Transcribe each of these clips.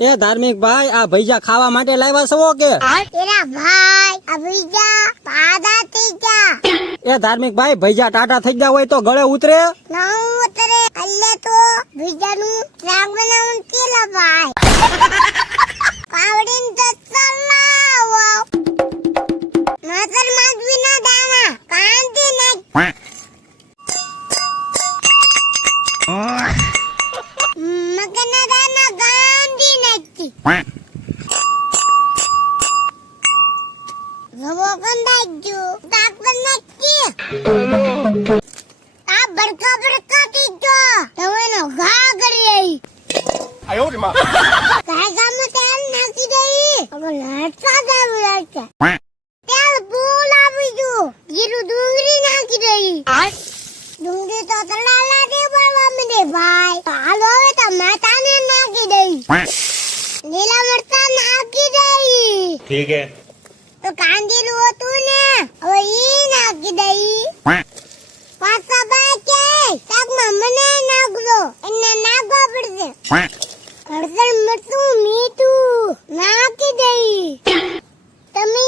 એ ધાર્મિક ભાઈ આ ભૈજા ખાવા માટે લાવ્યા છો કે તેરા ભાઈ આ ભૈજા પાદા થઈ જા એ ધાર્મિક ભાઈ ભૈજા ટાટા થઈ ગયા હોય તો ગળે ઉતરે ના ઉતરે અલ્લે તો ભૈજાનું શાક બનાવવાનું કેલા ભાઈ પાવડીન તો ચલાવો માતર માંગવી ના દાના કાંદી ના મગના દાના ગાંધી નાખી રવો કંદાજો તાકન નાખી આ બડકા બડકા તીજો તમેનો ઘા કરી રહી આયો રે માં કાગામાં તેલ નાખી દઈ હવે લાટવા જાવ લાટવા તેલ બોલ આપી જો જીરું ડુંગળી નાખી દઈ ડુંગળી તો તળાલા દે બળવા મે ભાઈ તો હાલો હવે તો માતાને નાખી દઈ લીલા મરચા નાખી દઈ ઠીક હે તો કાંદીલું હતું ને હવે ઈ નાખી દઈ પાછા બાકે શાકમાં મને નાખજો એને નાખવા પડશે હળદર મરચું મીઠું નાખી દઈ તમે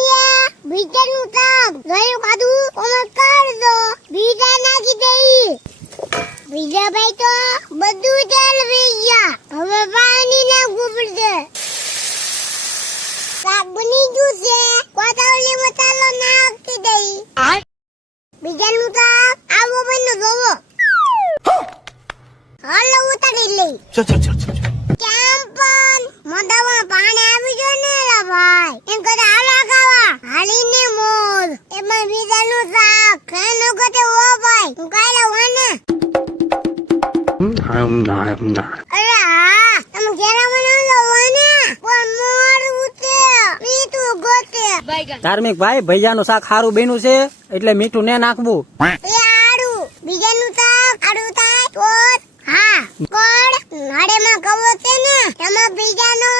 બીજાનું શાક ગયું ખાધું કોમર કરજો બીજા નાખી દઈ બીજા ભાઈ તો બધું તેલ ભેગ્યા હવે પાણી નાખવું પડશે શાક બની ગયું છે કોથમરી મસાલો નાખી દઈ બીજાનું શાક આવો બન્યું જોવો હાલો ઉતારી લઈ ચલ ચલ ચલ ચલ કેમ પણ મોઢામાં પાણી આવી ગયું ને લા ભાઈ એમ કરે હાલો ખાવા હાલીને મોર એમાં બીજાનું શાક ખાનો કતે ઓ ભાઈ હું કાઈ લાવું ને અરે હા તમે ઘેરા બનાવજો વાને પણ મોર ઉતે મીઠું ગોતે ધાર્મિક ભાઈ ભૈયાનું શાક સારું બન્યું છે એટલે મીઠું ને નાખવું એ આડું બીજાનું શાક આડું થાય તો હા કોડ નાડેમાં કવો છે ને એમાં બીજાનો